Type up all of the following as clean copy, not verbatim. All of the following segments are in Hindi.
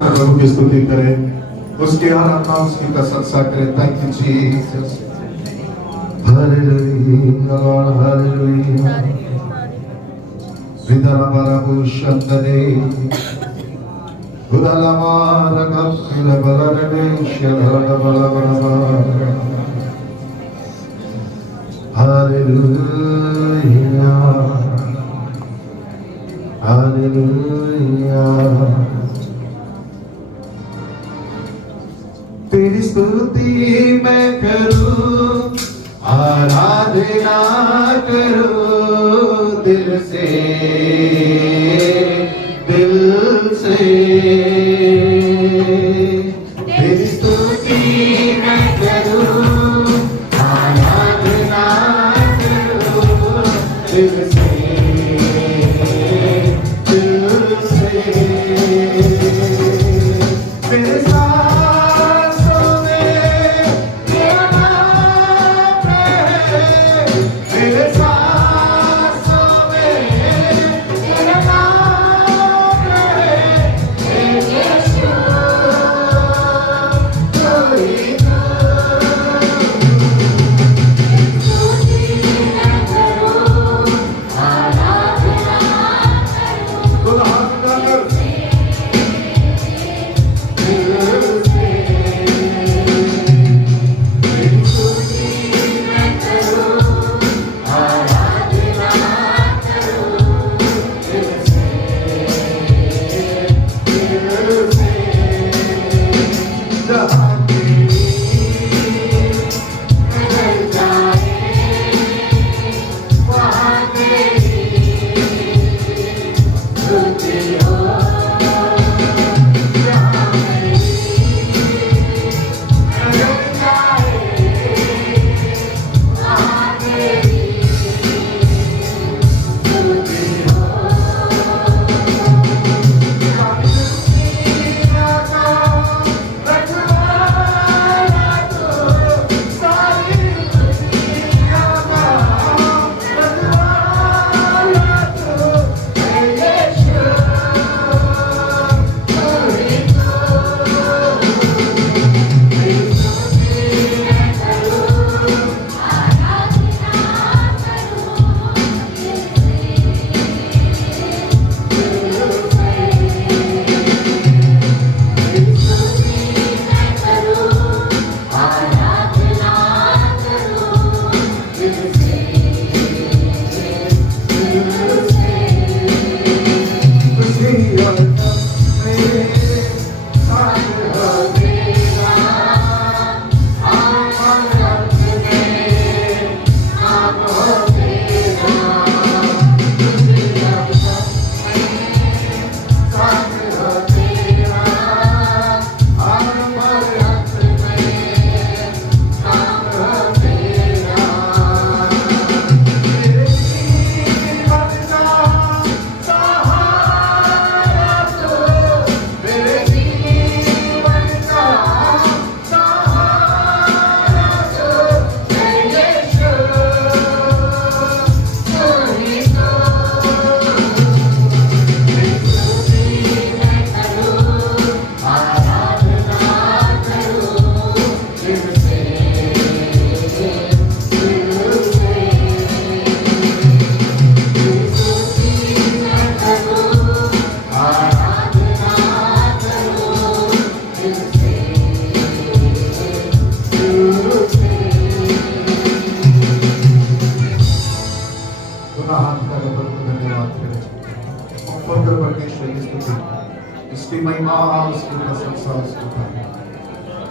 प्रभु की स्तुति करें, उसकी आराधना, उसकी प्रशंसा करें। Thank you Jesus. Hallelujah hallelujah. विदरबरबु शंदरे उदलमारगफिल बलरवेश्यरबलबलबा। Hallelujah hallelujah. तेरी स्तुति मैं करूं, आराधना करूं दिल से दिल से। तेरी स्तुति मैं करूं, आराधना करूं दिल से दिल से। मेरे सांसों में तेरा नाम है, मेरे सांसों में तेरा नाम है। यीशु कोई तो स्तुति मैं करूं, आराधना करूं। तो हाथ उठाकर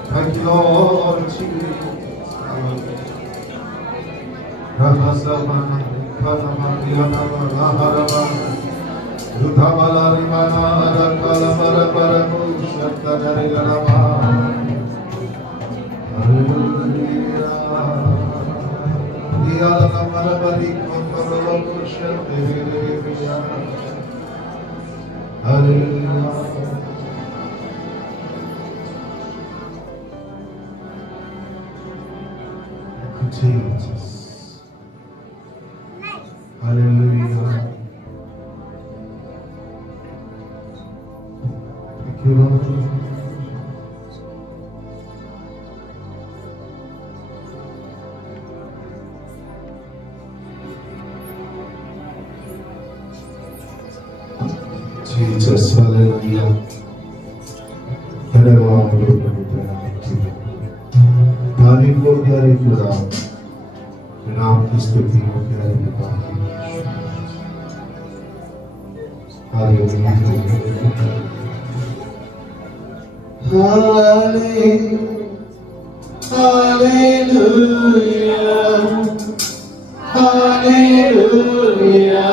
Thank you, Lord Jesus. Jesus. Hallelujah. Thank you, Lord. Jesus, hallelujah. धन्यवाद तारीफ हो प्यारे खुदा, नाम की स्तुति हो प्यारे पिता। हालेलुया, हालेलुया, हालेलुया,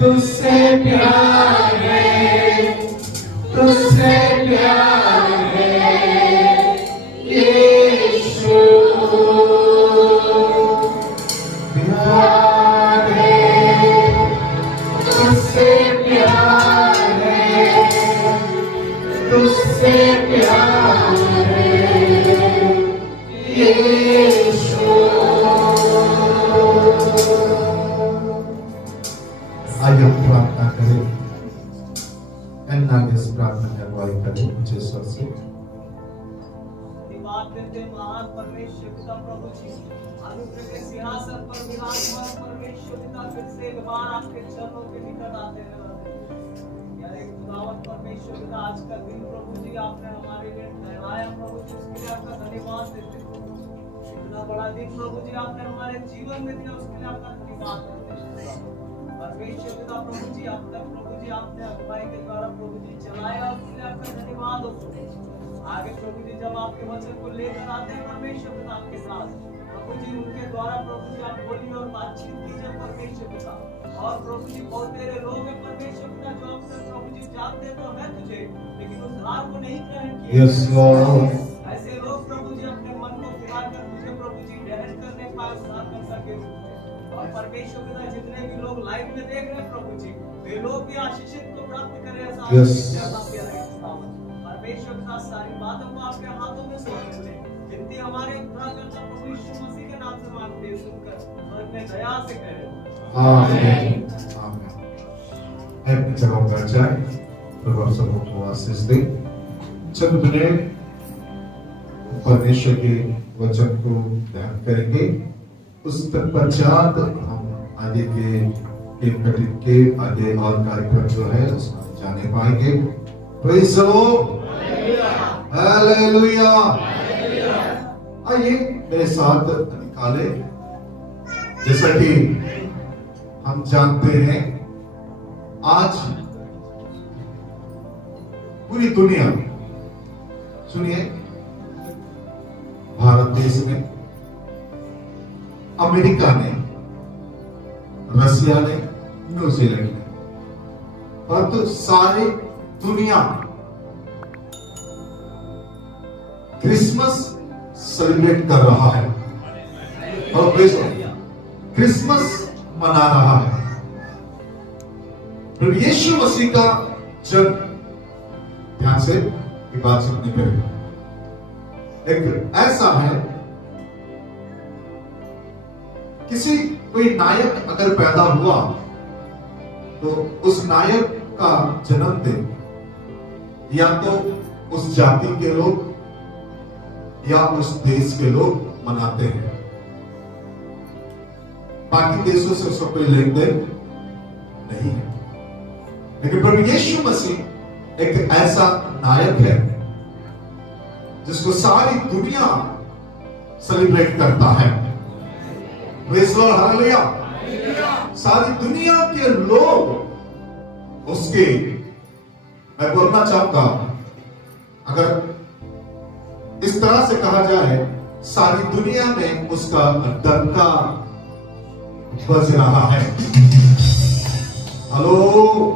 तुझसे प्यार है, तुझसे प्यार है यीशु, प्यार है, तुझसे प्यार है, तुझसे प्यार है यीशु। आइए हम प्रार्थना करें, इस प्रार्थना की अगुवाई करें मुझे सबसे। बात देते महान परमेश्वर पिता प्रभु जी, अनुग्रह के सिंहासन पर विराजमान परमेश्वर पिता, फिर से एक बार आपके चरणों के निकट आते हैं। यार एक खुदावंत परमेश्वर पिता, आज का दिन प्रभु जी आपने हमारे लिए ठहराया प्रभु जी, उसके लिए आपका धन्यवाद देते हैं। इतना बड़ा दिन प्रभु जी आपने हमारे जीवन में दिया, उसके लिए आपका धन्यवाद देते हैं परमेश्वर पिता प्रभु जी। अब तक प्रभु जी आपने अगुवाई के द्वारा प्रभु जी चलाया, उसके लिए आपका धन्यवाद हो। आगे प्रभु जी जब आपके वचन को लेकर आते हैं परमेश्वर पिता आपके साथ, प्रभु जी उनके द्वारा प्रभु जी आप बोलिए और बातचीत कीजिए परमेश्वर पिता। और प्रभु जी बहुत तेरे लोग हैं परमेश्वर पिता जो अपने प्रभु जी जानते तो है तुझे, लेकिन उस धार को नहीं ग्रहण किया। Yes, Lord. ऐसे लोग प्रभु जी अपने मन को फिराकर तुझे प्रभु जी ग्रहण करने का उद्धार कर सके। और परमेश्वर पिता जितने भी लोग लाइव में देख रहे हैं प्रभु जी, वे लोग भी आशीषित को प्राप्त करें ऐसा परमेश्वर पिता। सारी बातों को आपके हाथों में सौंप दें, जितनी हमारे उद्धारकर्ता प्रभु यीशु मसीह के नाम से मांगते हैं, सुनकर स्वर्ग में दया से करें। आमीन आमीन। अपनी जगह पर जाए, प्रभु आप सबको को आशीष दे। चंद मिनट परमेश्वर के वचन को ध्यान करेंगे, उस पश्चात हम आगे के घटित के आगे और कार्यक्रम जो है उसमें जाने पाएंगे। Praise the Lord, hallelujah. आइए मेरे साथ निकाले, जैसा कि हम जानते हैं आज पूरी दुनिया, सुनिए, भारत देश में, अमेरिका ने, रसिया ने, न्यूजीलैंड ने, परंतु सारी दुनिया क्रिसमस सेलिब्रेट कर रहा है और क्रिसमस मना रहा है। प्रभु यीशु मसीह का जन्म, ध्यान से ये बात सुनने करें, एक ऐसा है, किसी कोई नायक अगर पैदा हुआ तो उस नायक का जन्मदिन या तो उस जाति के लोग या उस देश के लोग मनाते हैं, बाकी देशों से उसका कोई लेन देन नहीं है। लेकिन प्रभु यीशु मसीह एक ऐसा नायक है जिसको सारी दुनिया सेलिब्रेट करता है। Praise the Lord, hallelujah. सारी दुनिया के लोग उसके, मैं बोलना चाहूंगा, अगर इस तरह से कहा जाए, सारी दुनिया में उसका डंका बज रहा है। हेलो,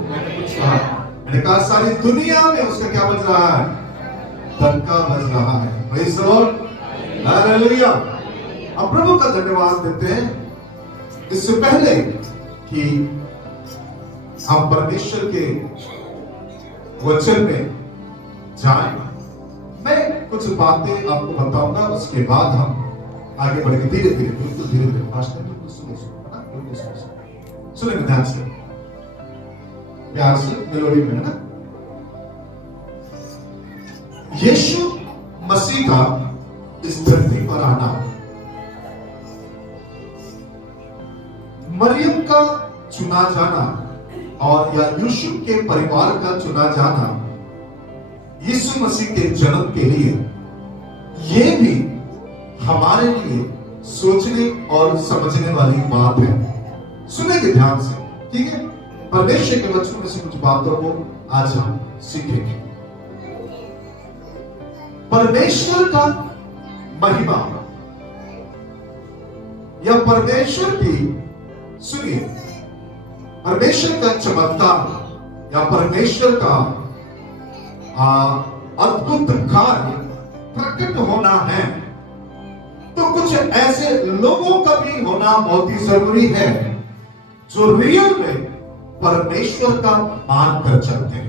मैंने कहा सारी दुनिया में उसका क्या बज रहा है? डंका बज रहा है। Praise the Lord, hallelujah. अब प्रभु का धन्यवाद देते हैं। इससे पहले कि हम परमेश्वर के वचन में जाएं, मैं कुछ बातें आपको बताऊंगा, उसके बाद हम आगे बढ़ेंगे। धीरे धीरे, बिल्कुल धीरे धीरे, भाषण बिल्कुल सुने ध्यान से, प्यार से, मेलोडी में, है ना। यीशु मसीह का इस धरती पर आना, मरियम का चुना जाना और या यूसुफ के परिवार का चुना जाना यीशु मसीह के जन्म के लिए, ये भी हमारे लिए सोचने और समझने वाली बात है। सुनेंगे ध्यान से, ठीक है। परमेश्वर के वचन में से कुछ बातों को आज हम सीखेंगे। परमेश्वर का महिमा या परमेश्वर की, सुनिए, परमेश्वर का चमत्कार या परमेश्वर का अद्भुत कार्य प्रकट होना है, तो कुछ ऐसे लोगों का भी होना बहुत ही जरूरी है जो रियल में परमेश्वर का मान कर चलते हैं।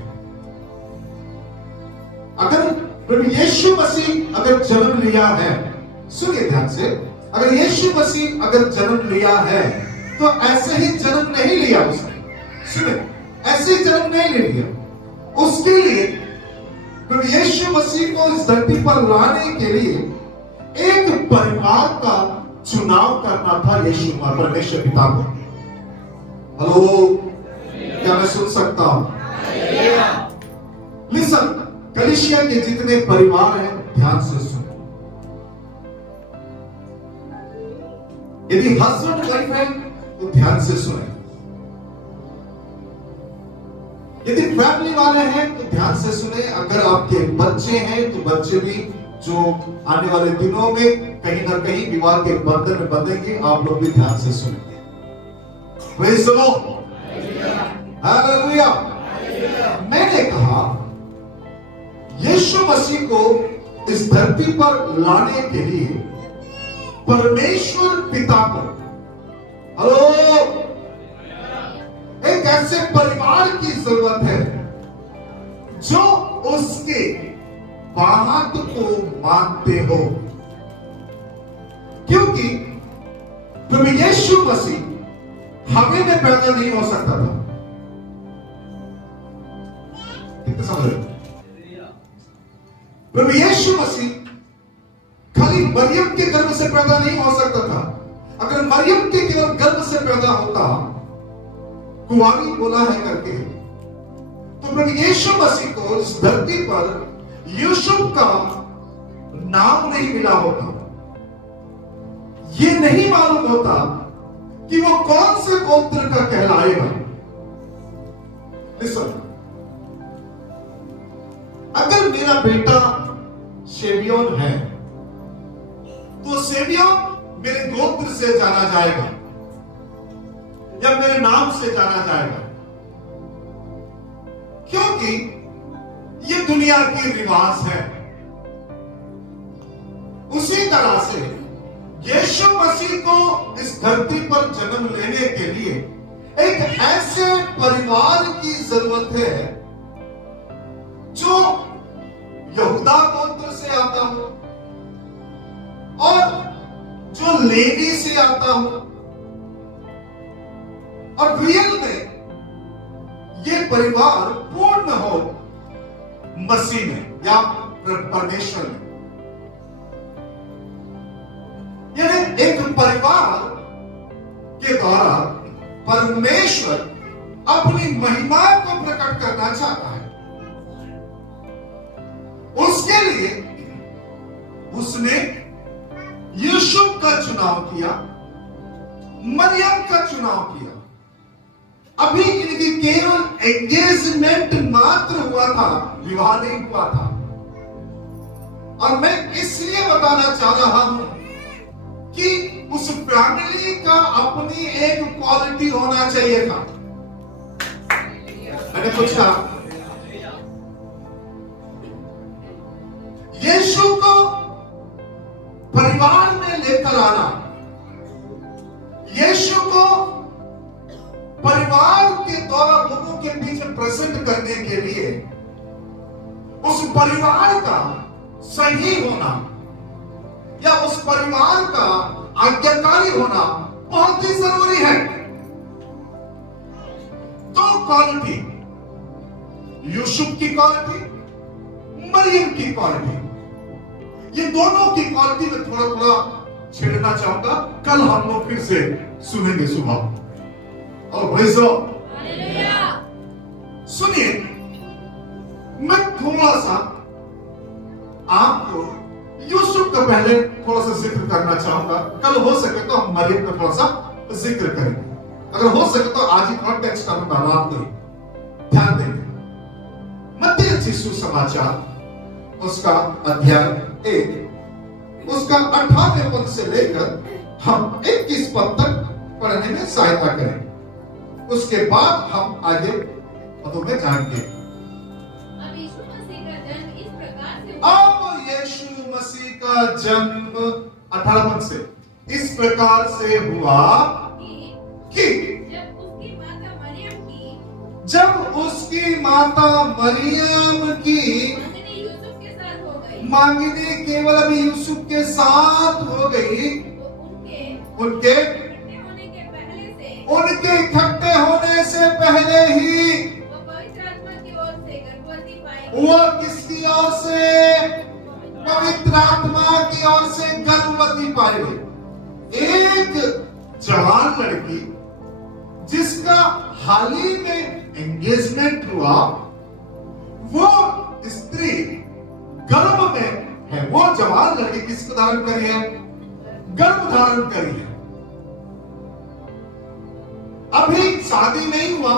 अगर प्रभु यीशु मसीह अगर जन्म लिया है, सुनिए ध्यान से, अगर यीशु मसीह अगर जन्म लिया है तो ऐसे ही जन्म नहीं लिया उसने। सुनिए, ऐसे ही जन्म नहीं लिया। उसके लिए प्रभु यीशु मसीह को इस धरती पर लाने के लिए एक परिवार का चुनाव करना था यीशु परमेश्वर पिता को। हेलो, क्या मैं सुन सकता हूं? लिसन, कलीसिया के जितने परिवार हैं ध्यान से सुनो। यदि हस्बैंड वाइफ है तो ध्यान से सुने। यदि फैमिली वाले हैं तो ध्यान से सुने। अगर आपके बच्चे हैं तो बच्चे भी जो आने वाले दिनों में कहीं ना कहीं विवाह के बंधन में बंधेंगे, आप लोग भी ध्यान से सुनेंगे। Praise the Lord, hallelujah. मैंने कहा यीशु मसीह को इस धरती पर लाने के लिए परमेश्वर पिता को, हेलो, एक ऐसे परिवार की जरूरत है जो उसके बात को मानते हो, क्योंकि प्रभु यीशु मसीह हमें में पैदा नहीं हो सकता था। कितने समझ रहे? प्रभु यीशु मसीह खाली मरियम के गर्भ से पैदा नहीं हो सकता था। अगर मरियम के केवल गर्भ से पैदा होता, कुंवारी बोला है करके, तो प्रभु यीशु मसीह को इस धरती पर यूसुफ का नाम नहीं मिला होता। ये नहीं मालूम होता कि वो कौन से गोत्र का कहलाएगा। लिसन, अगर मेरा बेटा शेबियोन है तो शेबियोन मेरे गोत्र से जाना जाएगा या मेरे नाम से जाना जाएगा, क्योंकि ये दुनिया की रिवाज है। उसी तरह से यीशु मसीह को इस धरती पर जन्म लेने के लिए एक ऐसे परिवार की जरूरत है जो यहूदा गोत्र से आता हो और जो लेवी से आता हो, और रियल में ये परिवार पूर्ण हो मसीह में या परमेश्वर में। यानी एक परिवार के द्वारा परमेश्वर अपनी महिमा को प्रकट करना चाहता है। उसके लिए उसने यूसुफ का चुनाव किया, मरियम का चुनाव किया। अभी इनकी केवल एंगेजमेंट मात्र हुआ था, विवाह नहीं हुआ था। और मैं इसलिए बताना चाह रहा हूं कि उस फैमिली का अपनी एक क्वालिटी होना चाहिए था। मैंने पूछा, यीशु को परिवार में लेकर आना, यीशु को परिवार के द्वारा लोगों के बीच प्रेजेंट करने के लिए उस परिवार का सही होना या उस परिवार का आज्ञाकारी होना बहुत ही जरूरी है। दो क्वालिटी, यूसुफ की क्वालिटी, मरियम की क्वालिटी, ये दोनों की क्वालिटी में थोड़ा थोड़ा छेड़ना चाहूंगा। कल हम लोग फिर से सुनेंगे सुबह। और सुनिए, मैं थोड़ा सा आपको यूसुफ का पहले थोड़ा सा जिक्र करना चाहूंगा। कल हो सके तो हम मरियम का थोड़ा सा जिक्र करेंगे। अगर हो सके तो आज ही थोड़ा टेक्स्ट करूंगा, रात को ही ध्यान देंगे। मत्ती सुसमाचार उसका अध्याय 1 उसका 18वें पद से लेकर हम 21 पद तक पढ़ने में सहायता करें। उसके बाद हम आगे पदों में जाएंगे। अब यीशु मसीह का जन्म इस प्रकार से अब यीशु मसीह का जन्म 18 पद से इस प्रकार से हुआ कि जब उसकी माता मरियम की मंगनी यूसुफ के साथ हो गई, मांगनी केवल अभी यूसुफ के साथ हो गई, उनके इकट्ठे होने से पहले ही वो पवित्र आत्मा की ओर से गर्भवती पाई। वो किसकी ओर से? पवित्र आत्मा की ओर से गर्भवती पाई गई। एक जवान लड़की जिसका हाल ही में एंगेजमेंट हुआ, वो स्त्री गर्भ में है। वो जवान लड़की किसको धारण करी है? गर्भ धारण करी है। अभी शादी नहीं हुआ।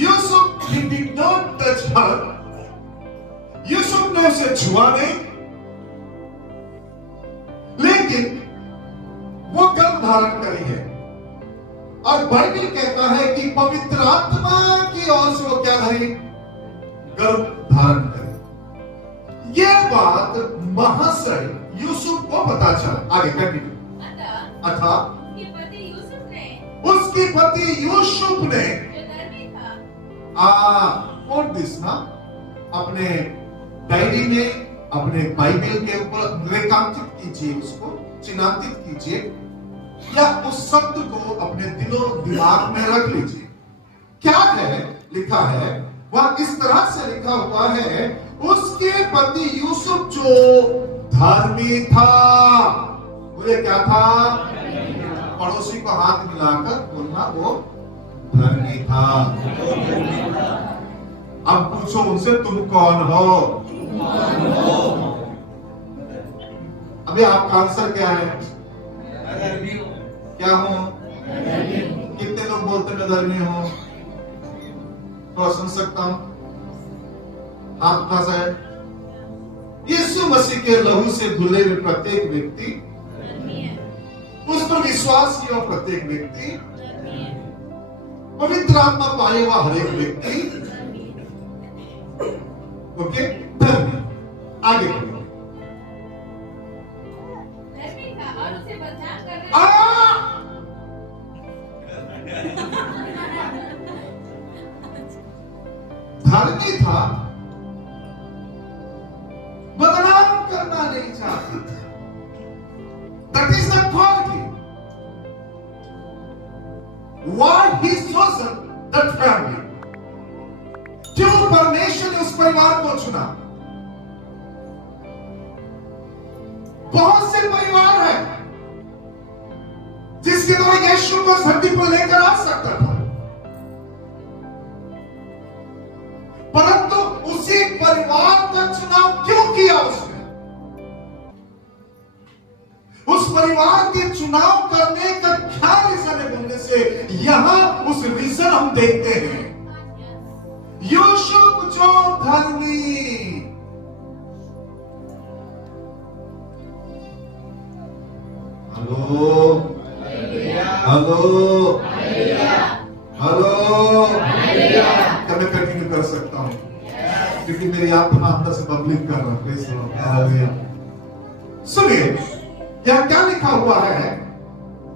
Yusuf he did not touch her। Yusuf ने उसे छुआ नहीं, लेकिन वो गर्भ धारण करी है। और बाइबल कहता है कि पवित्र आत्मा की ओर से वो क्या धरी? गर्भ धारण करी। ये बात महाशय यूसुफ को पता चला। आगे कंटिन्यू। अतः उसके पति यूसुफ ने जो धर्मी था, और दिस ना अपने डायरी में, अपने बाइबल के ऊपर रेखांकित कीजिए, उसको चिन्हांकित कीजिए, या उस शब्द को अपने दिलो दिमाग में रख लीजिए। क्या है लिखा है? वह इस तरह से लिखा हुआ है, उसके पति यूसुफ जो धर्मी था। बोले क्या था? पड़ोसी को हाथ मिलाकर बोलना, वो धर्मी था। अब पूछो उनसे, तुम कौन हो? अभी आपका आंसर क्या है? क्या हूं? कितने लोग बोलते मैं धर्मी हूं? थोड़ा सुन सकता हूं? हाथ कहां से है? यीशु मसीह के लहू से धुले हुए प्रत्येक व्यक्ति, उस पर विश्वास किया प्रत्येक व्यक्ति, पवित्र आत्मा पाए हुआ हर एक व्यक्ति, ओके, धर्मी। आगे बढ़ो। धर्मी था और उसे बदनाम करने धर्मी था, बदनाम करना नहीं चाहता। That is the quality. Why he chosen that family? क्यों परमेश्वर ने उस परिवार को चुना? बहुत से परिवार है जिसके द्वारा यीशु को धरती पर लेकर आ सकता था, परंतु उसी परिवार का चुनाव क्यों किया उसने? उस परिवार के चुनाव करने का क्या रीजन है बोलने से यहां उस रीजन हम देखते हैं। यूसुफ जो धर्मी, हेलो हेलो हेलो, क्या मैं कंटिन्यू कर सकता हूं? क्योंकि मेरी आत्मा अंदर से पब्लिक कर रहा है। सुनिए, यहाँ क्या लिखा हुआ है?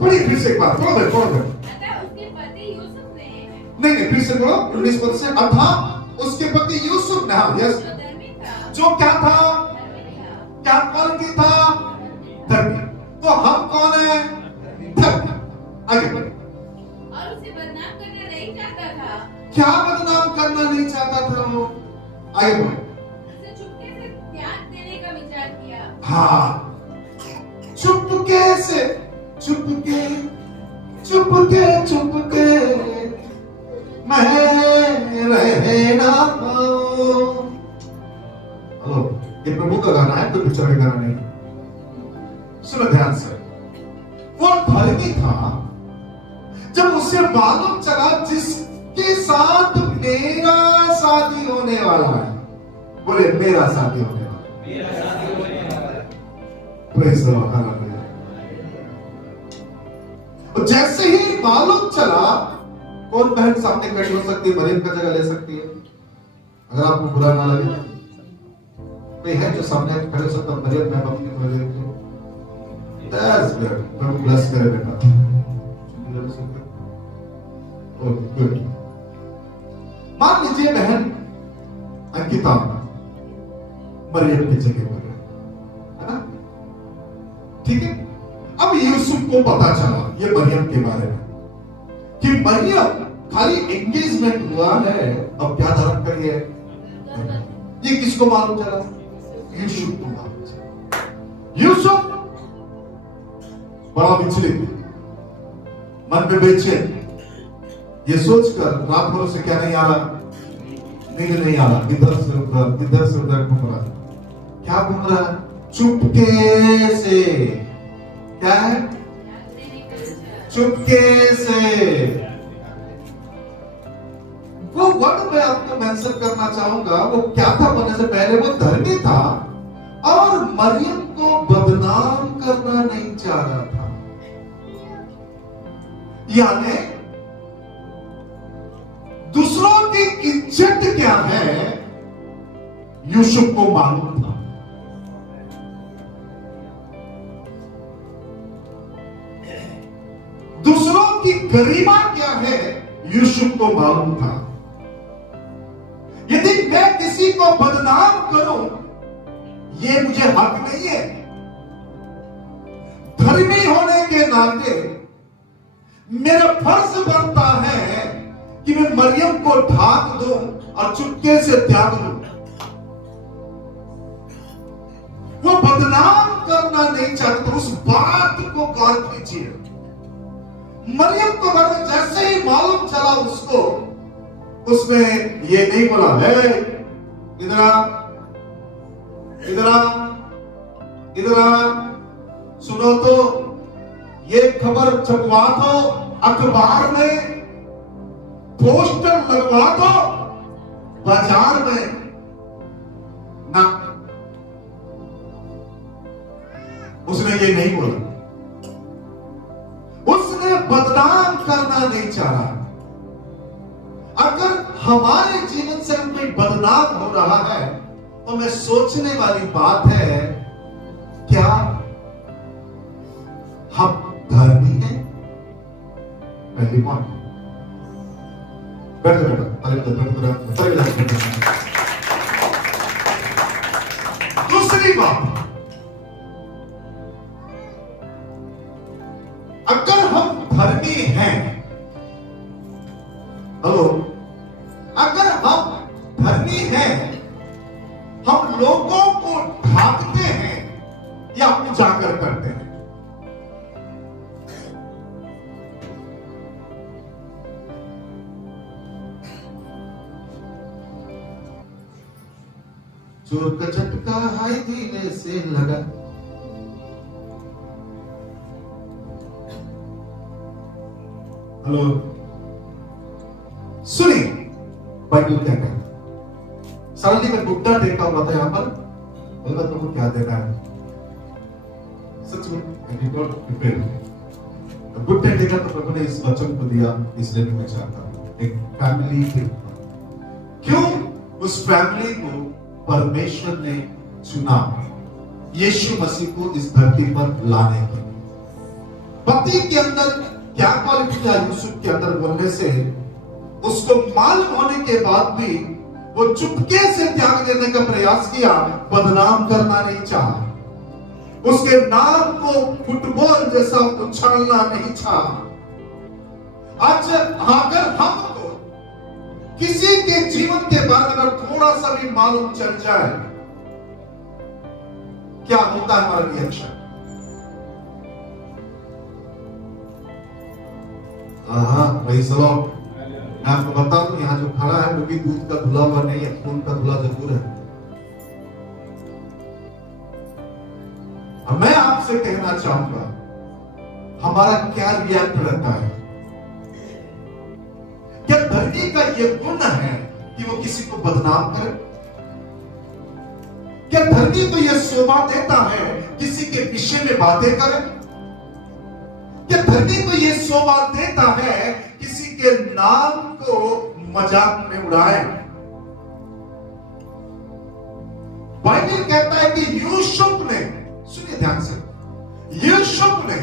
पढ़िए फिर से एक बार, पढ़ो। अतः उसके पति यूसुफ ने, नहीं, फिर से पढ़ो 19 पद से। अतः उसके पति यूसुफ ने, हाँ यस, जो धर्मी था, जो क्या था? क्या क्वालिटी था? धर्मी। तो हम कौन है? धर्मी। आगे बढ़ो। और उसे बदनाम करना नहीं चाहता था। क्या बदनाम करना नहीं चाहता था वो? आगे बढ़ो। उसे चुपके से त्याग देने का विचार किया। हाँ, चुपके से, चुपके मैं रहना पाऊं। हेलो, ये प्रभु का गाना है, तो पिक्चर का गाना नहीं। सुनो ध्यान से। वो धर्मी था जब उसे मालूम चला जिसके साथ मेरा शादी होने वाला है। बोले मेरा शादी होने वाला है। Praise the Lord. जैसे ही मालूम चला कौन बहन सामने खड़ी हो सकती है, मरियम का जगह ले सकती है? अगर आपको बुरा ना लगे, कोई है जो सामने खड़े हो सकता है? मरियम मैं अपनी हो जाएगी। दैट्स गुड, प्रभु ब्लेस करे बेटा। Okay good. मान लीजिए बहन अंकिता मरियम की जगह पर है ना, ठीक है। अब यूसुफ को पता चला ये मरियम के बारे में कि मरियम खाली एंगेजमेंट हुआ है, अब क्या धारण करी है, ये किसको मालूम चला? यूसुफ को मालूम चला। यूसुफ बड़ा विचलित, मन में बेचैन, ये सोचकर रात भर से क्या नहीं आ रहा, नींद नहीं आ रहा, इधर से उधर घूम रहा। क्या घूम रहा? चुपके से। क्या है? चुपके से। वो वर्ड मैं आपको मेंशन करना चाहूंगा, वो क्या था बनने से पहले? वो धर्मी था और मरियम को बदनाम करना नहीं चाह रहा था। यानी दूसरों की इज्जत क्या है यूसुफ को मालूम था। दूसरों की गरिमा क्या है यूसुफ को मालूम था। यदि मैं किसी को बदनाम करूं, ये मुझे हक नहीं है। धर्मी होने के नाते मेरा फर्ज बनता है कि मैं मरियम को ढाक दूं और चुपके से त्याग दूं। वो बदनाम करना नहीं चाहते, तो उस बात को गौर कीजिए। मरियम को जैसे ही मालूम चला उसको, उसने ये नहीं बोला, है इधर आ, इधर आ, इधर आ, सुनो तो ये खबर छपवा दो, अखबार में पोस्टर लगवा दो, बाजार में ना। उसने ये नहीं बोला, उसने बदनाम करना नहीं चाहा। अगर हमारे जीवन से कोई बदनाम हो रहा है तो मैं सोचने वाली बात है, क्या हम धर्मी हैं? पहली बात। दूसरी बात, अगर हम धर्मी हैं, हेलो, अगर हम धर्मी हैं, हम लोगों को ढांकते हैं या उजागर करते हैं? चोर का झटका हाय धीरे से लगा। हेलो, सुनिए बाइबल क्या कहता है। सडनली मैं घुटना टेका हुआ था यहां पर, बोला तुमको क्या देना है? सच में आई डिड नॉट प्रिपेयर। घुटना टेका तो प्रभु ने इस वचन को दिया, इसलिए मैं चाहता हूं एक फैमिली के। क्यों उस फैमिली को परमेश्वर ने चुना? यीशु मसीह को इस धरती पर लाने के लिए। पति के अंदर क्या क्वालिटी था यूसुफ के अंदर बोलने से, उसको मालूम होने के बाद भी वो चुपके से त्याग देने का प्रयास किया, बदनाम करना नहीं चाहा। उसके नाम को फुटबॉल जैसा उछालना नहीं चाहा। आज अगर हमको किसी के जीवन के बारे में अगर थोड़ा सा भी मालूम चल जाए, क्या होता है हमारा रिएक्शन? भाई सलाम, मैं आपको बता दूं, यहाँ जो खड़ा है वो भी दूध का धुला हुआ नहीं है, खून का धुला जरूर है। मैं आपसे कहना चाहूंगा, हमारा क्या रिएक्ट रहता है? क्या धर्मी का यह गुण है कि वो किसी को बदनाम करे? क्या धर्मी को यह शोभा देता है किसी के विषय में बातें करे? क्या धर्मी को यह शोभा देता है किसी के नाम को मजाक में उड़ाए। बाइबल कहता है कि यूसुफ ने, सुनिए ध्यान से, यूसुफ ने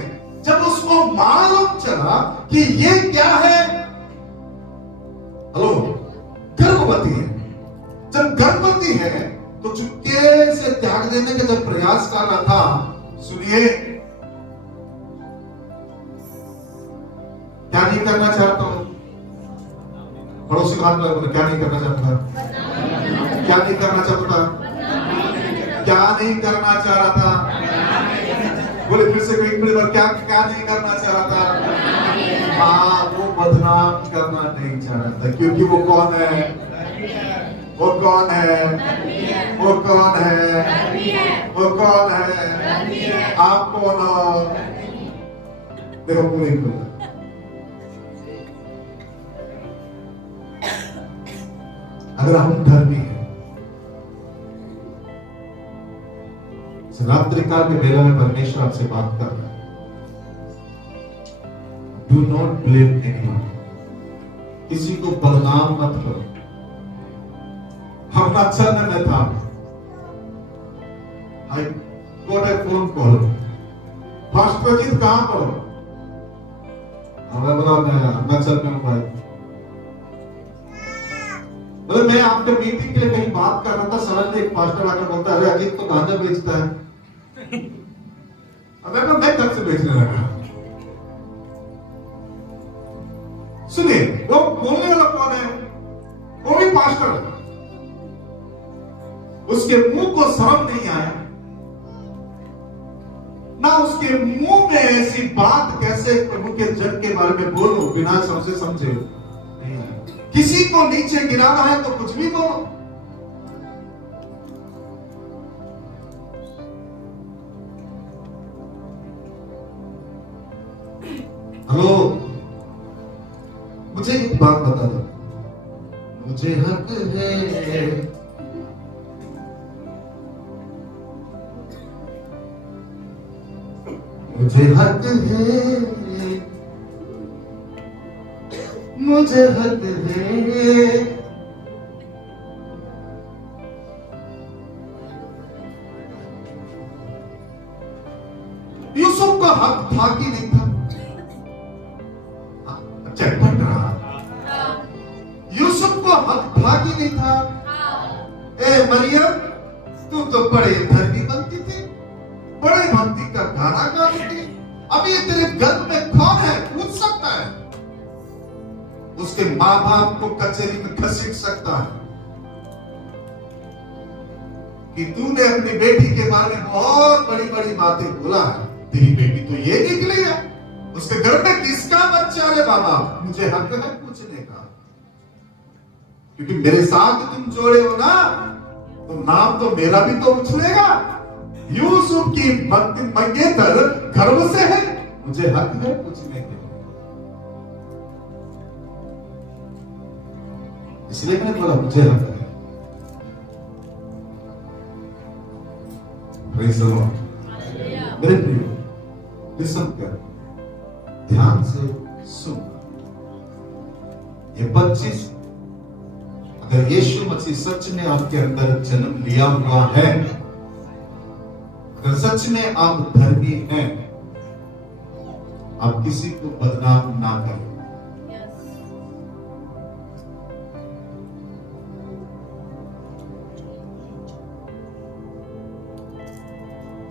जब उसको मालूम चला कि ये क्या है, हेलो, गर्भवती है, जब गर्भवती है तो चुपके से त्याग देने का जब प्रयास कर रहा था, सुनिए, क्या नहीं करना चाहता हूं, पड़ोसी को हाथ लगा बोले, क्या नहीं करना चाहता, क्या नहीं करना चाहता, क्या नहीं करना चाह रहा था, बोले फिर से कोई बार, क्या क्या नहीं करना चाह रहा था, हाँ, वो बदनाम करना नहीं चाह रहा था, क्योंकि वो कौन है, वो कौन है, वो कौन है, वो कौन है, आप कौन हो, देखो पूरी खुला। अगर हम धर्मी हैं, रात्रि काल के बेला में परमेश्वर आपसे बात कर रहा है, डू नॉट ब्लेम एनीवन, किसी को बदनाम मत करो। हम चल में था, I got a phone call, faster Ajit कहां पर हो, हमें बोला मैं चल में हूं भाई, मतलब मैं आपके मीटिंग के लिए कहीं बात कर रहा था, सडनली एक पास्टर आकर बोलता है, अरे अजीत तो गांजा बेचता है, अब मैं कब से बेचने लगा। सुनिए, वो बोलने वाला कौन है, वो भी पास्टर है, उसके मुंह को शर्म नहीं आया ना, उसके मुंह में ऐसी बात कैसे प्रभु के जन के बारे में बोलो बिना समझे समझे नहीं आया। किसी को नीचे गिराना है तो कुछ भी बोलो, हेलो, मुझे एक बात बता दो, मुझे हक है, मुझे हक है, मुझे हक है, यूसुफ का हक था कि नहीं था, चटपट रहा, यूसुफ को हक था कि नहीं था, ए मरियम तू तो बड़े धर्मी बनती थी, बड़े भक्ति का गाना गाती थी, अभी तेरे गर्भ में कौन है पूछ सकता है, उसके मां बाप को कचहरी में घसीट सकता है कि तूने अपनी बेटी के बारे में बहुत बड़ी बड़ी बातें बोला है, तेरी बेटी तो ये निकली है, उसके घर में किसका बच्चा है बाबा, मुझे हक है पूछने का, क्योंकि मेरे साथ तुम जोड़े हो ना, तो नाम तो मेरा भी तो उछलेगा, यूसुफ की मंगेतर गर्भ से है, मुझे हक है पूछने के, इसलिए मैंने बोला मुझे हक है। Praise the Lord. मेरे प्रियो, लिसन कर, ध्यान से सुन, ये 25, अगर यीशु मसीह सच में आपके अंदर जन्म लिया हुआ है, अगर सच में आप धर्मी हैं, आप किसी को बदनाम ना करें।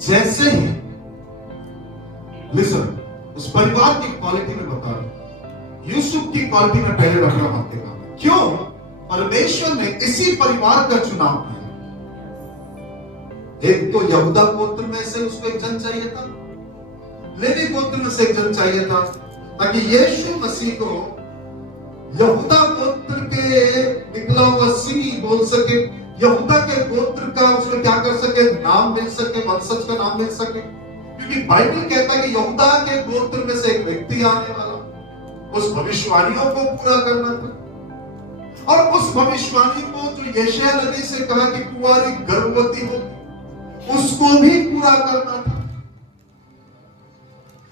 जैसे ही, लिसन, उस परिवार की क्वालिटी में बता रहा, यूसुफ की क्वालिटी में पहले रख रहा हूं आपके काम, क्यों परमेश्वर ने इसी परिवार का चुनाव किया। एक तो यहूदा गोत्र में से उसको एक जन चाहिए था, लेवी गोत्र में से एक जन चाहिए था, ताकि यीशु मसीह को यहूदा गोत्र के निकला हुआ सिंह बोल सके, यहूदा के गोत्र का उसको क्या कर सके, नाम मिल सके, वंशज का नाम मिल सके, क्योंकि बाइबल कहता है कि यहूदा के गोत्र में से एक व्यक्ति आने वाला, उस भविष्यवाणियों को पूरा करना था, और उस भविष्यवाणी को जो यशायाह नबी से कहा कि कुंवारी गर्भवती हो, उसको भी पूरा करना था।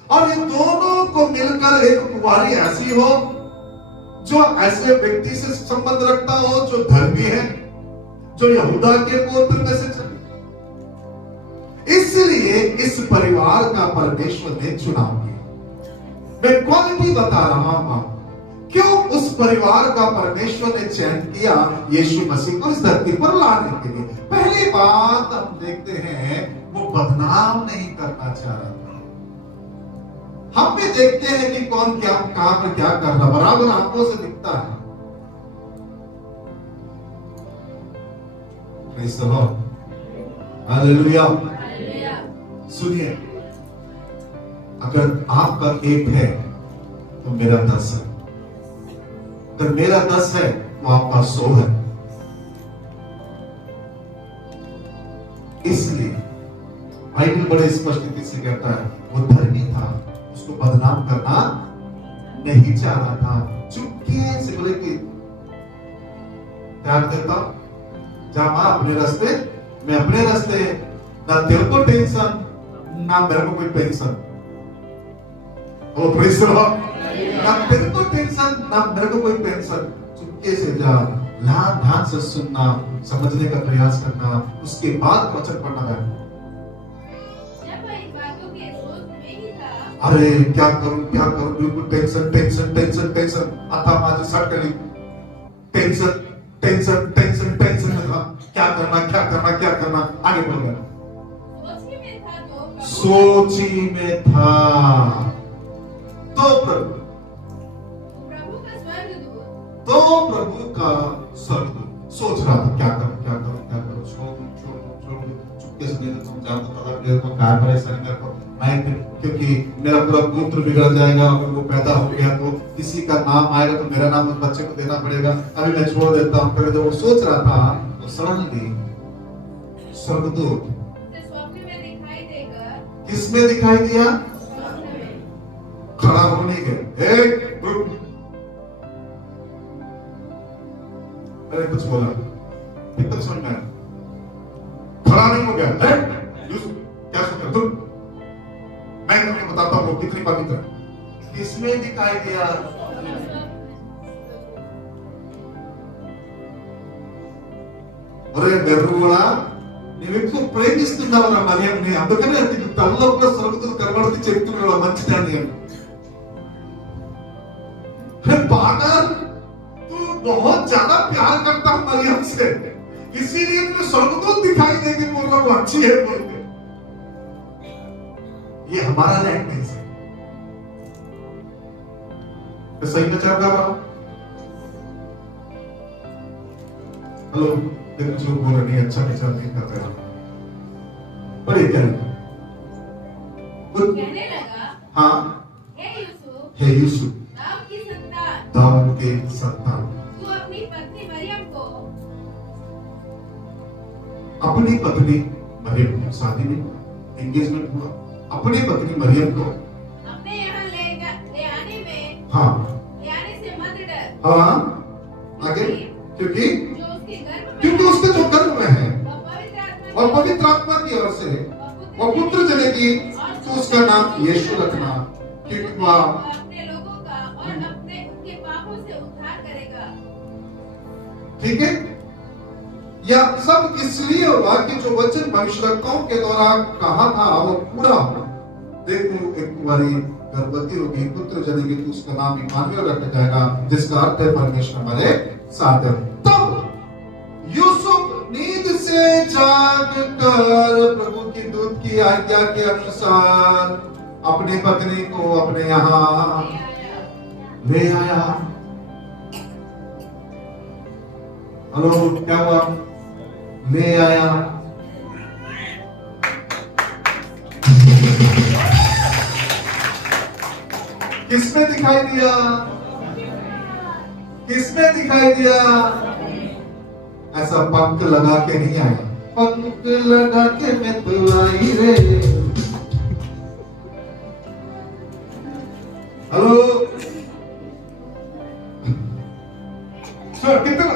और ये दोनों को मिलकर एक कुंवारी ऐसी हो जो ऐसे व्यक्ति से संबंध रखता हो जो धर्मी है, जो यहूदा के गोत्र में से चले। इसलिए इस परिवार का परमेश्वर ने चुनाव किया। मैं क्वालिटी बता रहा हूं क्यों उस परिवार का परमेश्वर ने चयन किया यीशु मसीह को इस धरती पर लाने के लिए। पहली बात हम देखते हैं, वो बदनाम नहीं करना चाह रहा था। हम भी देखते हैं कि कौन क्या कहां पर क्या कर रहा, बराबर आंखों से दिखता है। Praise the Lord, hallelujah. सुनिए, अगर आपका 1 है तो मेरा 10 है, अगर मेरा 10 है तो आपका 100 है। इसलिए बाइबल बड़े स्पष्टता से कहता है वो धर्मी था, उसको बदनाम करना नहीं चाह रहा था। चुपके से बोले कि ध्यान देता हूं, जा मां अपने रास्ते, मैं अपने रास्ते, ना तेरे को टेंशन ना मेरे को कोई tension. Oh praise the lord, ना तेरे को टेंशन ना मेरे को कोई टेंशन। चुपके से जा, ध्यान से सुनना, समझने का प्रयास करना, उसके बाद वचन पढ़ना है। जब वह इन बातों के सोच में ही था, अरे क्या करूं, बिल्कुल टेंशन टेंशन टेंशन टेंशन। आता माझे सटकली टेंशन टेंशन टेंशन टेंशन में था। क्या करना, आगे बढ़ गया। सोची में था तो प्रभु का स्वर्गदूत सोच रहा था क्या करूं, छोड़ चुपके से। नहीं तो तुम जानते पता मेरे को क्या परेशानी मेरे को, मैं क्योंकि मेरा पूरा गोत्र बिगड़ जाएगा। अगर वो पैदा हो गया तो किसी का नाम आएगा तो मेरा नाम उस बच्चे को देना पड़ेगा, अभी मैं छोड़ देता हूं। फिर जब वो सोच रहा था तो सडनली स्वर्गदूत किसमें दिखाई दिया? खड़ा होने के। मैंने कुछ बोला, कितना समझ में खड़ा नहीं हो गया। क्या सोचा तुम? मैं तुम्हें बताता हूं कितनी पवित्र। किसमें दिखाई दिया? अरे बेरुआ నీకు ప్రేమిస్తున్నావరా మరియమ్ని, అందుకనే నీకు తల్లో కూడా స్వర్గదూత కనబడి చెప్తున్నాడు మంచిదాన్ని అని। पागल, तू बहुत ज्यादा प्यार करता है मरियम से, इसीलिए तुझे स्वर्गदूत दिखाई देगी बोल रहा वो अच्छी है बोल के। ये हमारा लैंग्वेज है, सही में चल रहा। हेलो, कुछ लोग बोल रहे नहीं अच्छा विचार नहीं कर रहे। बड़े क्या कहने लगा, हाँ, हे यूसुफ दाऊद के संतान, तू अपनी पत्नी मरियम को, अपनी पत्नी मरियम को, शादी में एंगेजमेंट हुआ, अपनी पत्नी मरियम को अपने यहाँ ले आने में, हाँ, ले आने से मत डर। हाँ, आगे, क्योंकि उसके जो गर्भ में है और पवित्र आत्मा की ओर से वो पुत्र जनेगी, तो उसका नाम यीशु रखना, क्योंकि वह अपने लोगों का और अपने उनके पापों से उद्धार करेगा। ठीक है, यह सब इसलिए हुआ कि जो वचन भविष्यवक्ताओं के द्वारा कहा था वो पूरा हुआ। देखो, एक कुंवारी गर्भवती होगी, पुत्र जनेगी, तो उसका नाम इमानुएल रखा जाएगा, जिसका अर्थ है परमेश्वर हमारे साथ है। तब यूसुफ नींद से जागकर प्रभु की दूत की आज्ञा के अनुसार अपनी पत्नी को अपने यहाँ ले आया। हेलो, क्या हुआ? ले आया। किसमें दिखाई दिया? किसमें दिखाई दिया? ऐसा पंख लगा के नहीं आया, पंख लगा के मैं तो आई रे। हेलो, कितना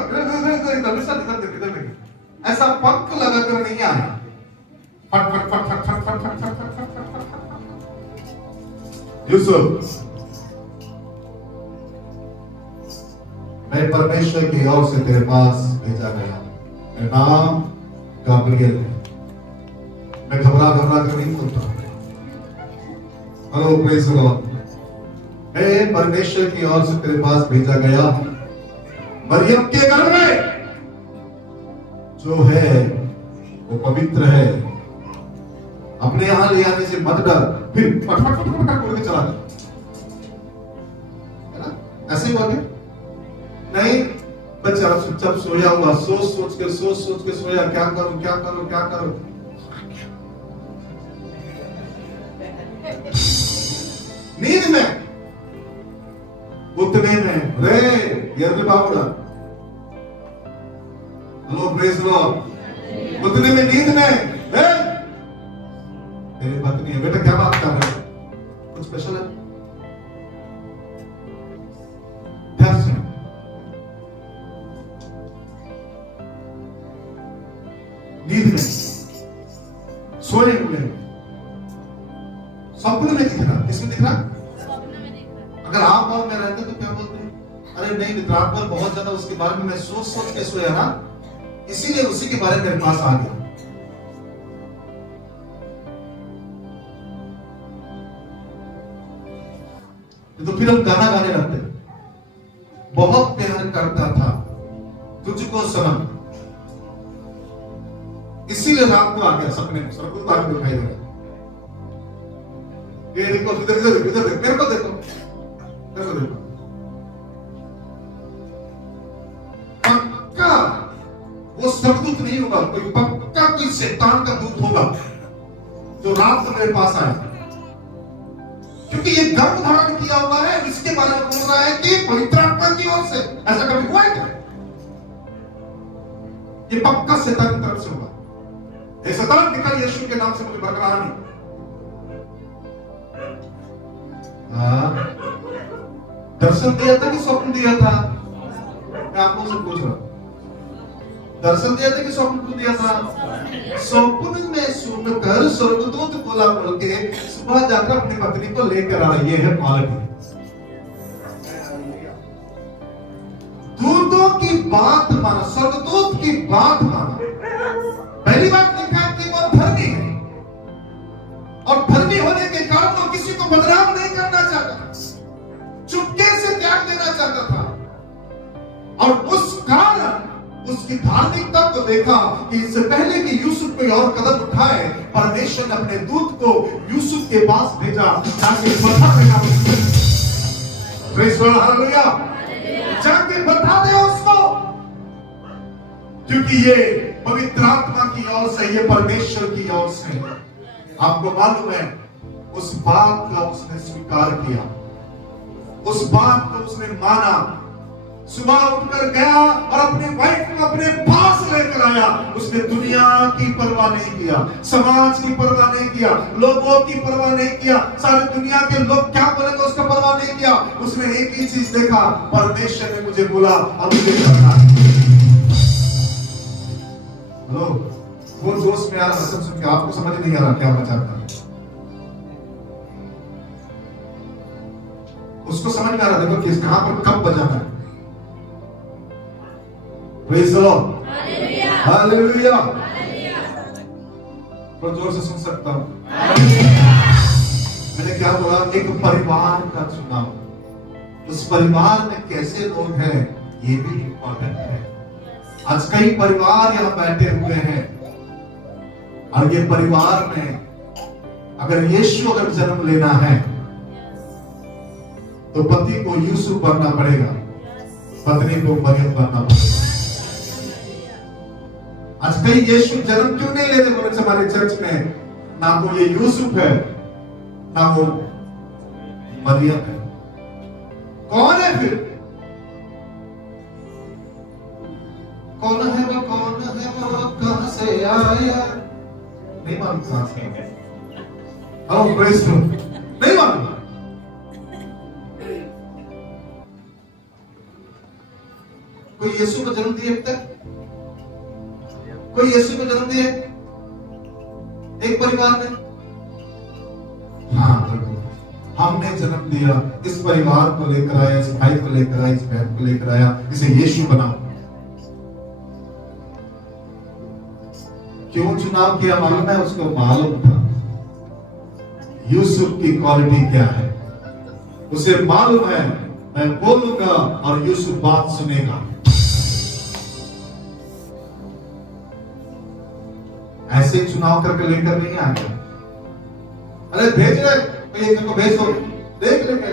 ऐसा पंख लगा कर नहीं आया, फट फट फट फट फट फट फट फट फट फट। यूसुफ परमेश्वर की ओर से तेरे पास भेजा गया। मेरा नाम गाब्रिएल है। मैं घबरा कर नहीं बोलता। Hello praise the Lord. मैं परमेश्वर की ओर से तेरे पास भेजा गया। मरियम के गर्भ में जो है वो पवित्र है। अपने यहां ले आने से मत डर, फिर फटफट बोल के चला जा, है ना? ऐसे ही बोले नहीं, बच्चा चुपचाप सोया हुआ, सोच के सोया, क्या करूं। नींद में, उतने में रे यर्द बाबुड़ा, हेलो प्रेज लॉर्ड, उतने में नींद में मेरी पत्नी है, बेटा क्या बात कर रहे हो, कुछ स्पेशल है? ध्यान सुनो, नींद में सोए हुए, सपने में दिख रहा, किसमें दिख रहा? अगर आप और मैं रहते तो क्या बोलते हैं? अरे नहीं, रात भर बहुत ज्यादा उसके बारे में मैं सोच के सोया ना, इसीलिए उसी के बारे में मेरे पास आ गया। तो फिर हम गाना गाने लगते, बहुत प्यार करता था तुझको सनम, इसीलिए रात को आ गया सपने में, सबको बात दिखाई दे रहा। ये देखो, इधर देखो, मेरे को देखो, पक्का वो स्वर्गदूत नहीं होगा, कोई पक्का कोई शैतान का दूत होगा जो रात को मेरे पास आया, क्योंकि ये गर्भ धारण किया हुआ है, इसके बारे में बोल रहा है कि पवित्र आत्मा की ओर से। ऐसा कभी हुआ है क्या? ये पक्का शैतान की तरफ से होगा। ये शैतान निकल यीशु के नाम से, मुझे बरकरार नहीं। दर्शन दिया था कि स्वप्न दिया था? मैं आप लोगों से पूछ रहा हूं, दर्शन दिया था कि स्वप्न दिया था? स्वप्न में सुनकर स्वर्गदूत बोला बोल के सुबह जाकर अपनी पत्नी को लेकर आ रही है मालती। दूतों की बात माना, स्वर्गदूत की बात माना। पहली बात लिखा कि वो धर्मी है, और धर्मी होने के कारण वो किसी को बदनाम नहीं करना चाहता, चुपके से त्याग देना चाहता था, और उस कारण उसकी धार्मिकता को देखा कि इससे पहले कि यूसुफ कोई और कदम उठाए, परमेश्वर ने अपने दूत को यूसुफ के पास भेजा ताकि बता देगा, प्रेज़ द लॉर्ड, हालेलुया, जाके बता दे उसको, क्योंकि ये पवित्र आत्मा की ओर से, ये परमेश्वर की ओर से। आपको मालूम है, उस बात का उसने स्वीकार किया, उस बात को उसने माना। सुबह उठकर गया और अपने वाइफ को अपने पास लेकर आया। उसने दुनिया की परवाह नहीं किया, समाज की परवाह नहीं किया, लोगों की परवाह नहीं किया, सारी दुनिया के लोग क्या बोलेंगे उसका परवाह नहीं किया। उसने एक ही चीज देखा, परमेश्वर ने मुझे बोला और मुझे करना है। हेलो, वो जोश में आ रहा वचन सुन के आपको समझ नहीं आ रहा क्या मैं चाहता हूं? उसको समझ में आ रहा, देखो किस कहां पर कब बजाना है। प्रेज़ द लॉर्ड, हालेलुया, तो जोर से सुन सकता हूं। मैंने क्या बोला? एक परिवार का चुनाव, उस परिवार में कैसे लोग हैं ये भी इंपॉर्टेंट है। आज कई परिवार यहां बैठे हुए हैं, और ये परिवार में अगर यीशु अगर जन्म लेना है तो पति को यूसुफ बनना पड़ेगा, पत्नी को मरियम बनना पड़ेगा। आज कई यीशु जन्म क्यों नहीं लेते बोले हमारे चर्च में? ना तो ये यूसुफ है, ना वो मरियम है। कौन है फिर? कौन है वो? कौन है वो? कहां से आया? नहीं मालूम कहां से आया। आओ प्रेज़ द लॉर्ड, नहीं मालूम। कोई यीशु को जन्म दिए तक? कोई यीशु को जन्म दिए एक परिवार में? हाँ, हमने जन्म दिया, इस परिवार को लेकर आया, इस भाई को लेकर आया, इस बहन को लेकर आया, इसे यीशु बनाओ। क्यों चुनाव किया मालूम है? उसको मालूम था यूसुफ की क्वालिटी क्या है। उसे मालूम है मैं बोलूंगा और यूसुफ बात सुनेगा। ऐसे चुनाव करके लेकर नहीं आ गया। अरे भेज रहे एक को भेज दो, देख लेंगे।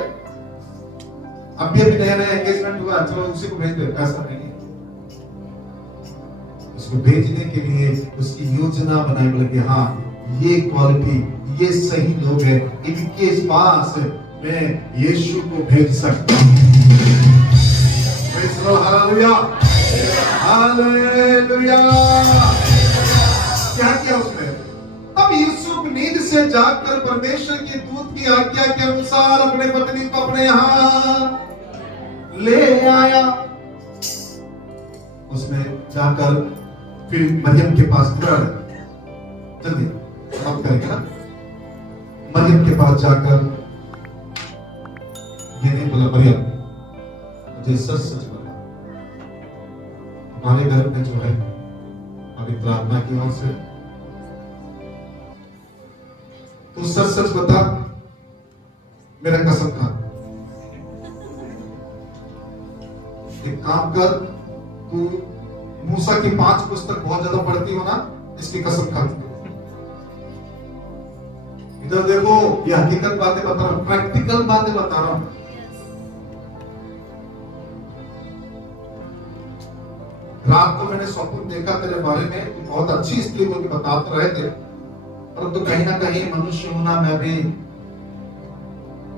अभी नया नया एंगेजमेंट हुआ, चलो उसी को भेज दो। ऐसा नहीं है। उसको भेजने के लिए उसकी योजना बनाई, बोले कि हाँ ये क्वालिटी, ये सही लोग हैं, इनके पास मैं यीशु को भेज सकता हूं। Hallelujah, hallelujah. क्या किया उसने? अब यूसुफ नींद से जागकर परमेश्वर के दूत की आज्ञा के अनुसार अपने पत्नी को अपने यहां ले आया। उसने जाकर फिर मरियम के पास जल्दी अब करेगा ना, मरियम के पास जाकर ये नहीं बोला मरियम मुझे सच सच बता, हमारे घर में जो है पवित्र आत्मा की ओर से तू सच सच बता, मेरा कसम खा। एक काम कर, तू मूसा की 5 पुस्तक बहुत ज्यादा पढ़ती हो ना, इसकी कसम खा। इधर देखो, ये हकीकत बातें बता रहा हूं, प्रैक्टिकल बातें बता रहा हूं। रात को मैंने स्वप्न देखा तेरे बारे में, तू बहुत अच्छी स्त्री को बता तो रहे थे, परंतु तो कहीं ना कहीं मनुष्य होना में भी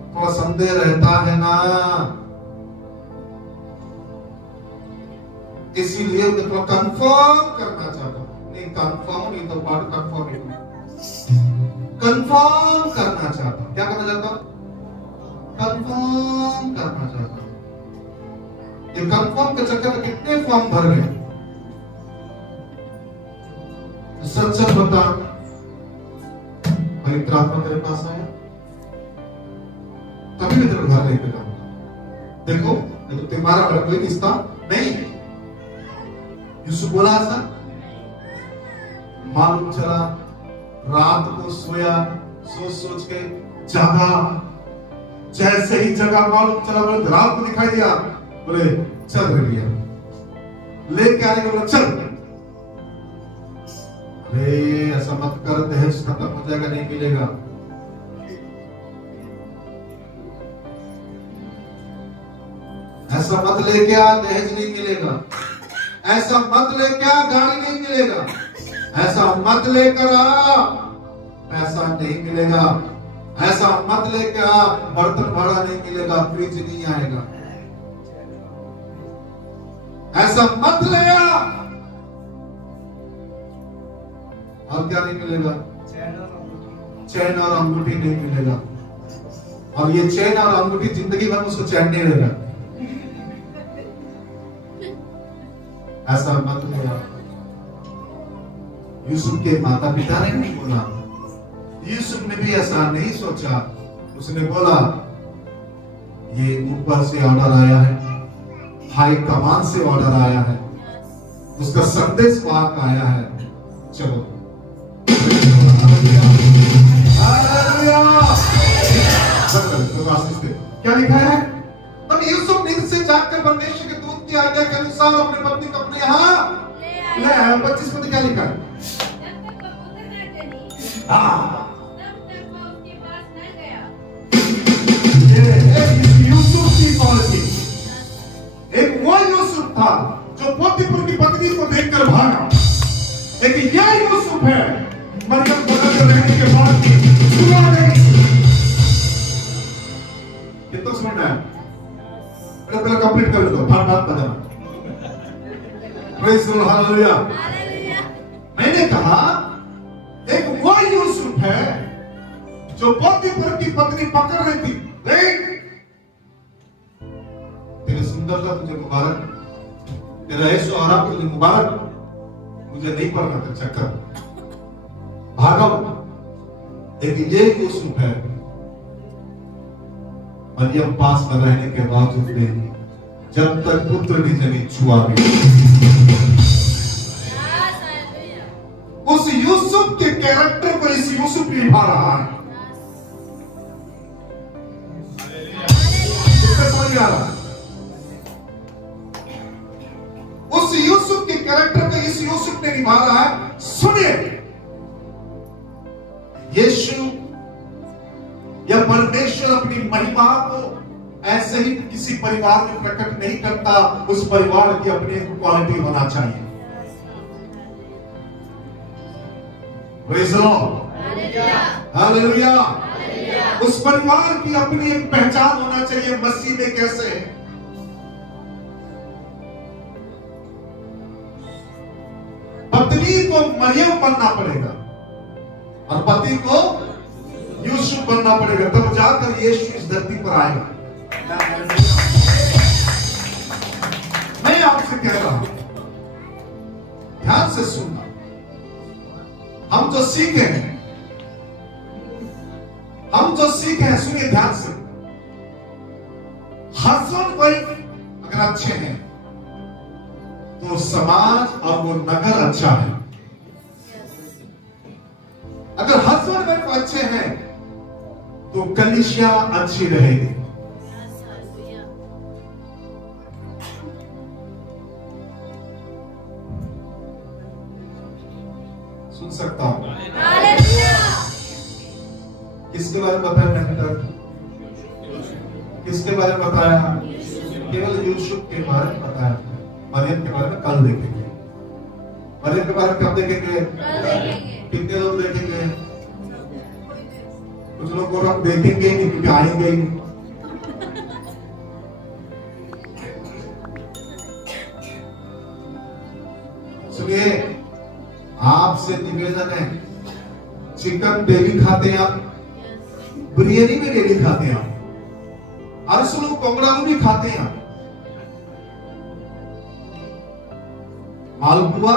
थोड़ा संदेह रहता है ना, इसीलिए थोड़ा कंफर्म करना चाहता हूं। नहीं कंफर्म नहीं तो बात कंफर्म ही कंफर्म करना चाहता हूं। क्या करना चाहता हूं? कंफर्म करना चाहता हूं। ये कंफर्म के चक्कर में कितने फॉर्म भर गए? सच सच बता, पवित्र आत्मा तेरे पास आया तभी मैं तेरे घर लेकर जाऊंगा। देखो ये तो तुम्हारा और कोई रिश्ता नहीं। यूसुफ बोला ऐसा, मालूम चला रात को सोया, सोच सोच के जागा, जैसे ही जगा मालूम चला, बोले रात को दिखाई दिया, बोले चल भैया लेके आने को, चल। अरे ऐसा मत कर, दहेज खत्म हो जाएगा, नहीं मिलेगा। ऐसा मत लेके आ, दहेज नहीं मिलेगा। ऐसा मत लेके आ, गाड़ी नहीं मिलेगा। ऐसा मत लेकर आ, पैसा नहीं मिलेगा। ऐसा मत लेके आ, बर्तन भाड़ा नहीं मिलेगा, फ्रिज नहीं आएगा। ऐसा मत ले आ, और क्या नहीं मिलेगा? चैन और अंगूठी नहीं मिलेगा। और ये चैन और अंगूठी जिंदगी भर उसको चैन नहीं रहेगा। ऐसा मत बोला। यूसुफ के माता पिता ने नहीं बोला, यूसुफ ने भी ऐसा नहीं सोचा। उसने बोला ये ऊपर से ऑर्डर आया है, हाई कमान से ऑर्डर आया है, उसका संदेश वाक आया है, चलो। क्या लिखा है? तब यूसुफ नींद से जागकर परमेश्वर के दूत की आज्ञा के अनुसार अपने पत्नी को अपने यहाँ ले आया। 25 में क्या लिखा है? यूसुफ की क्वालिटी, एक वो यूसुफ था जो पोतीपुर की पत्नी को देखकर भागा। लेकिन यह यूसुफ है मरियम बगल में रहने के बाद सुना नहीं। कितना सुनना है? पहले कंप्लीट कर लो, भाग भाग बजाना। Praise the Lord, hallelujah. मैंने कहा एक वो यूसुफ है जो पोतीपुर की पत्नी पकड़ रही थी। देख तेरी सुंदरता तुझे मुबारक, तेरा ऐशो आराम तुझे मुबारक, मुझे नहीं पड़ना था चक्कर, भागो। लेकिन ये यूसुफ है मरियम पास में रहने के बावजूद भी जब तक पुत्र नहीं जनी छुआ नहीं। उस यूसुफ के कैरेक्टर को इस यूसुफ निभा रहा है। समझ आ रहा है? उस यूसुफ के कैरेक्टर को इस यूसुफ ने निभा रहा है। सुनिए, यीशु या परमेश्वर अपनी महिमा को ऐसे ही किसी परिवार में प्रकट नहीं करता। उस परिवार की अपनी एक क्वालिटी होना चाहिए। Praise the Lord, hallelujah. उस परिवार की अपनी एक पहचान होना चाहिए। मसीह में कैसे है? पत्नी को मरियम बनना पड़ेगा और पति को यूसुफ बनना पड़ेगा, तब जाकर यीशु इस धरती पर आएगा। मैं आपसे कह रहा हूं, ध्यान से सुनना। हम जो सीखे हैं, सुनिए ध्यान से। हस्बैंड वाइफ अगर अच्छे हैं तो समाज और वो नगर अच्छा है। अगर हस्बैंड वाइफ अच्छे हैं तो कलीसिया अच्छी रहेगी। सुन सकता हूं? किसके बारे में बताया मैंने? किसके बारे में बताया? केवल यूसुफ के बारे में बताया। मरियम के बारे में कल देखेंगे। मरियम के बारे में कब देखेंगे? कितने लोग देखेंगे? कुछ लोग को हम देखेंगे ही नहीं क्योंकि आएंगे ही नहीं। सुनिए, आपसे निवेदन है, चिकन डेली खाते हैं आप, बिरयानी भी डेली खाते हैं आप, अरसलू कोंगड़ालू भी खाते हैं आप, मालपुआ,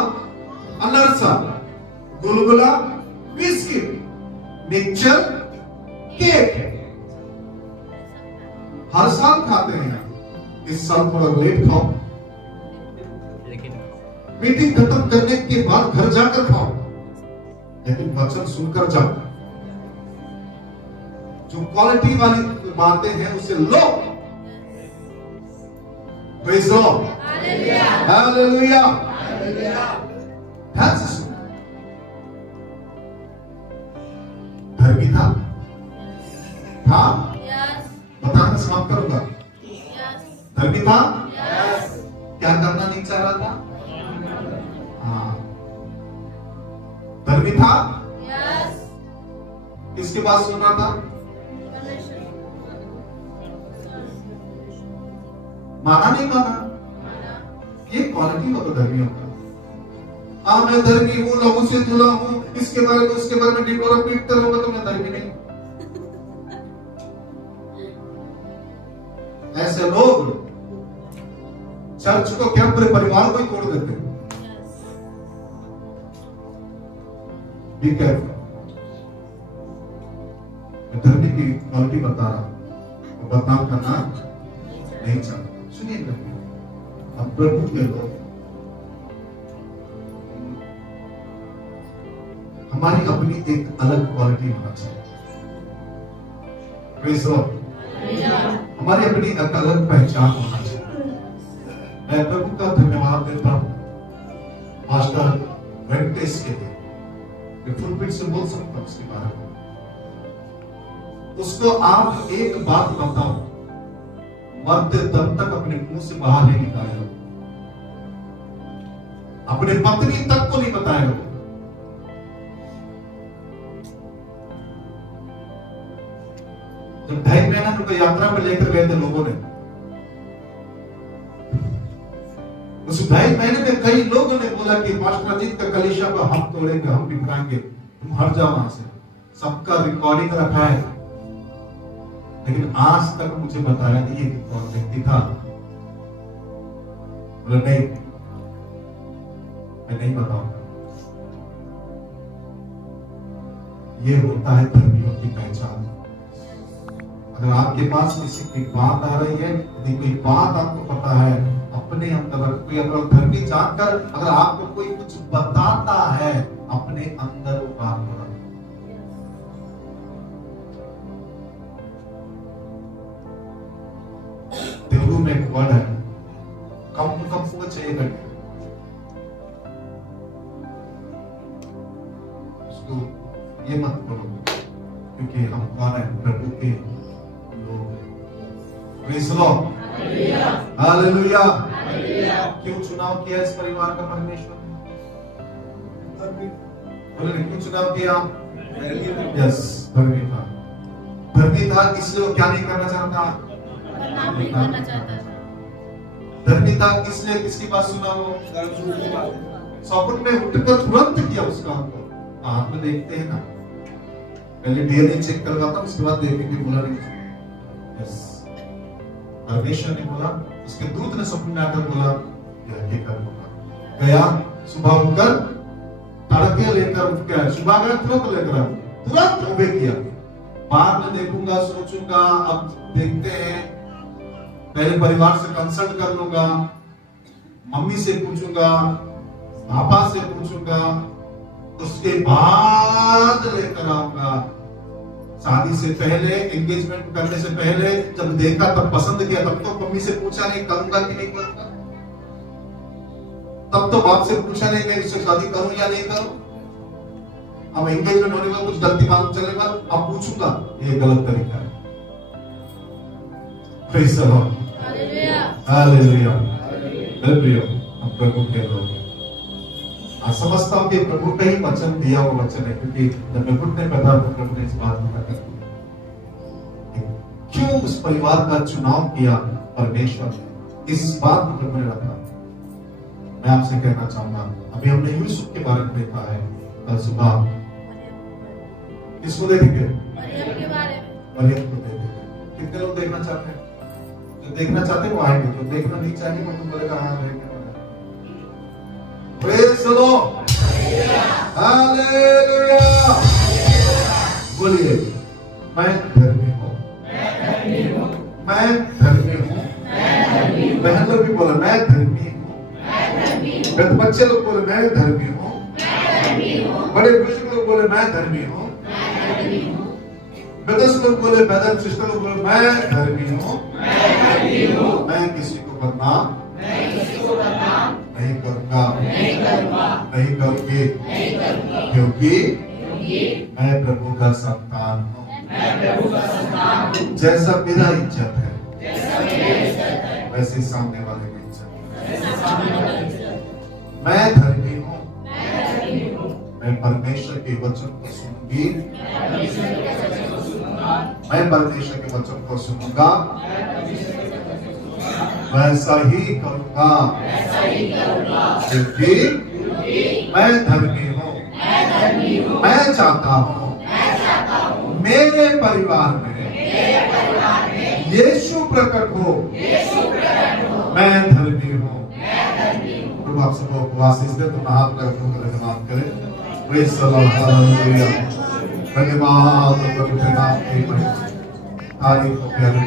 अनरसा, गुलगुला, बिस्किट, मिक्सचर, केक हर साल खाते हैं। इस साल थोड़ा लेट खाओ, मीटिंग खत्म करने के बाद घर जाकर खाओ, लेकिन वचन सुनकर जाओ। जो क्वालिटी वाली बातें हैं उसे लो। Praise the Lord, hallelujah. ध्यान से सुनो। धर्मी था? बताना समाप्त करूंगा। धर्मी था? क्या करना नहीं चाह रहा था? हाँ, धर्मी था? किसकी बात सुन रहा था? माना नहीं माना? ये क्वालिटी होता धर्मियों का। हाँ, मैं धर्मी हूँ, लहू से जुड़ा हूँ, इसके बारे में उसके बारे में डिटोरा पीटते रहोगे तो मैं धर्मी नहीं। ऐसे लोग चर्च को क्या पूरे परिवार को ही तोड़ देते हैं। Be careful. मैं धर्मी की क्वालिटी बता रहा हूं, बदनाम करना नहीं चाहता। सुनिए, हम प्रभु के लोग, हमारी अपनी एक अलग क्वालिटी होना चाहिए। प्रेज़ द लॉर्ड, हमारी अपनी एक अलग पहचान होना चाहिए। मैं प्रभु का धन्यवाद देता हूं मास्टर वेंकटेश के लिए। मैं फुलपिट से बोल सकता हूं उसके बारे में। उसको आप एक बात बताओ, मरते दम तक अपने मुंह से बाहर नहीं निकाले, अपने पत्नी तक को नहीं बताया। जब 2.5 महीना उनको यात्रा में लेकर गए थे लोगों ने, उस 2.5 महीने में कई लोगों ने बोला कि मास्टर अजीत का कलीसिया को हम तोड़ेंगे, हम बिखराएंगे, तुम हट जाओ वहां से। सबका रिकॉर्डिंग रखा है, लेकिन आज तक मुझे बताया नहीं है कि कौन व्यक्ति था। बोला नहीं, मैं नहीं बताऊंगा। ये होता है धर्मियों की पहचान। अगर आपके पास किसी की बात आ रही है, यदि कोई बात आपको पता है, अपने अंदर कोई अगर धर्मी जानकर अगर आपको कोई कुछ बताता है, अपने अंदर वो बात को रखो। तेलुगु में एक वर्ड है, कम चाहिए करके, उसको ये मत करो, क्योंकि हम कौन है? प्रभु के लोग हैं। Praise the Lord, hallelujah. क्यों चुनाव किया इस परिवार का परमेश्वर ने? बोले क्यों चुनाव किया? यस, धर्मी था। धर्मी था इसलिए वो क्या नहीं करना चाहता? नहीं करना चाहता। धर्मी था इसलिए किसकी बात सुना? वो सौगुन में उठकर तुरंत किया उस काम को। आप में देखते हैं ना, पहले डीएनए चेक करवाता, उसके बाद देखेंगे, बोला नहीं। यस, परमेश्वर ने बोला, उसके दूत ने स्वप्न में आकर बोला ये कर होगा। गया, सुबह उठकर तड़के लेकर उठ गया, सुबह गया तुरंत लेकर तुरंत उबे किया। बाद में देखूंगा, सोचूंगा, अब देखते हैं, पहले परिवार से कंसल्ट कर लूंगा, मम्मी से पूछूंगा, पापा से पूछूंगा, उसके बाद लेकर आऊंगा। शादी से पहले, एंगेजमेंट करने से पहले जब देखा, तब पसंद किया, तब तो मम्मी से पूछा नहीं करूंगा कि नहीं करूंगा, तब तो बाप से पूछा नहीं मैं इससे शादी करूं या नहीं करूं। अब एंगेजमेंट होने का कुछ गलती मालूम चलेगा, अब पूछूंगा, ये गलत तरीका है। Praise the Lord, hallelujah. मेरे प्रियो, हम प्रभु के लोग समझता हूं कि प्रभु का ही वचन दिया हुआ वचन है, क्योंकि जब मैं घुटने पर था तो प्रभु ने इस बात को कहा, क्यों उस परिवार का चुनाव किया परमेश्वर ने, इस बात को प्रभु ने रखा। मैं आपसे कहना चाहूंगा, अभी हमने यूसुफ के बारे में देखा है, कल सुबह किसको देखेंगे? मरियम को देखेंगे। कितने लोग देखना चाहते हैं? जो देखना चाहते हैं वो आएंगे, जो देखना नहीं चाहेंगे वो तुम बोलेगा हाँ देखेंगे। Praise the Lord, hallelujah. बोलिए, मैं धर्मी हूँ, मैं धर्मी हूँ। बहन लोग भी बोला मैं धर्मी हूँ, बच्चे लोग बोले मैं धर्मी हूँ, बड़े बुजुर्ग लोग बोले मैं धर्मी हूँ, ब्रदर्स लोग बोले, ब्रदर सिस्टर लोग बोले मैं धर्मी हूँ। मैं किसी को बदनाम नहीं करूंगा, नहीं करूंगी, क्योंकि मैं प्रभु का संतान हूँ। जैसा मेरा इज्जत है, वैसे सामने वाले की इज्जत है। मैं धर्मी हूँ, मैं परमेश्वर के वचन को सुनूंगी, मैं परमेश्वर के वचन को सुनूंगा, वैसा ही करूंगा, क्योंकि मैं धर्मी हूँ। मैं चाहता हूँ मेरे परिवार में यीशु प्रकट हो। मैं धर्मी हूँ। प्रभु आप सबको आशीष दे, तो हाथ लगाकर धन्यवाद करें। Praise the Lord, hallelujah. धन्यवाद प्रभु के नाम की महिमा, तारीफ हो प्यारे।